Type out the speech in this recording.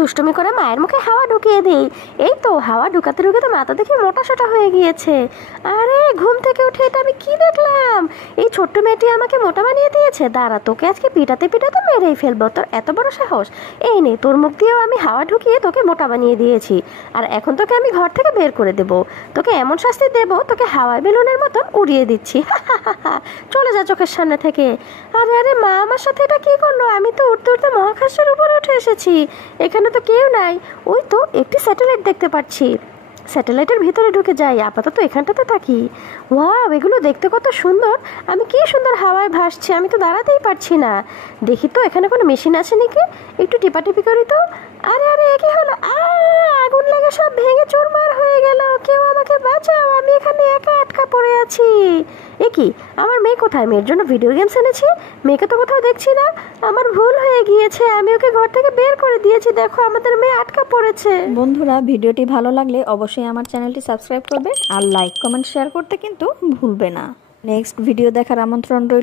দুষ্টুমি করে মায়ের মুখে হাওয়া ঢুকিয়ে দিই। এই তো হাওয়া ঢুকাতে ঢুকাতে মাথা দেখি মোটা সোটা হয়ে গিয়েছে। আরে ঘুম থেকে উঠে এটা আমি কি দেখলাম? এই ছোট্ট মেয়েটি আমাকে মোটা বানিয়ে দিয়েছে। দাঁড়া, তোকে আজকে পিটাতে পিটাতে মেরেই ফেলবো। তোর এত বড় সাহস! এই নে, তোর মুখ দিয়েও আমি হাওয়া ঢুকিয়ে তোকে মোটা বানিয়ে দিয়েছি, আর এখন তোকে আমি ঘর থেকে বের করে দেবো। তোকে এমন শাস্তি দেবো, তোকে হাওয়ায় বেলুনের মতন উড়িয়ে দিচ্ছি। চলে যা চোখের সামনে থেকে। আরে আরে মা, আমার সাথে এটা কি করলো? আমি তো উঠতে উঠতে মহাকাশের উপরে উঠে এসেছি। এখানে তো কেউ নাই। ওই তো একটি স্যাটেলাইট দেখতে পাচ্ছি। স্যাটেলাইটের ভিতরে ঢুকে যাই, আপাতত এখানটাতে থাকি। ওয়াও, এগুলো দেখতে কত সুন্দর! আমি কি সুন্দর হাওয়ায় ভাসছি, আমি তো দাঁড়াতেই পারছি না। দেখি তো এখানে কোনো মেশিন আছে নাকি, একটু টিপাটিপি করি তো। আরে আরে, এ কি হলো? আগুন লেগে সব ভেঙে চুরমার হয়ে গেল। কেউ আমাকে বাঁচাও, আমি এখানে একা আটকা পড়ে আছি। এ কি, আমার মেয়ে কোথায়? মেয়ের জন্য ভিডিও গেমস এনেছি, মেয়েকে তো কোথাও দেখছি না। আমার ভুল হয়ে গিয়েছে, আমি ওকে ঘর থেকে বের করে দিয়েছি। দেখো, আমাদের মেয়ে আটকা পড়েছে। বন্ধুরা, ভিডিওটি ভালো লাগলে অবশ্যই আমার চ্যানেলটি সাবস্ক্রাইব করবে আর লাইক কমেন্ট শেয়ার করতে কিন্তু ভুলবে না। নেক্সট ভিডিও দেখার আমন্ত্রণ রইল।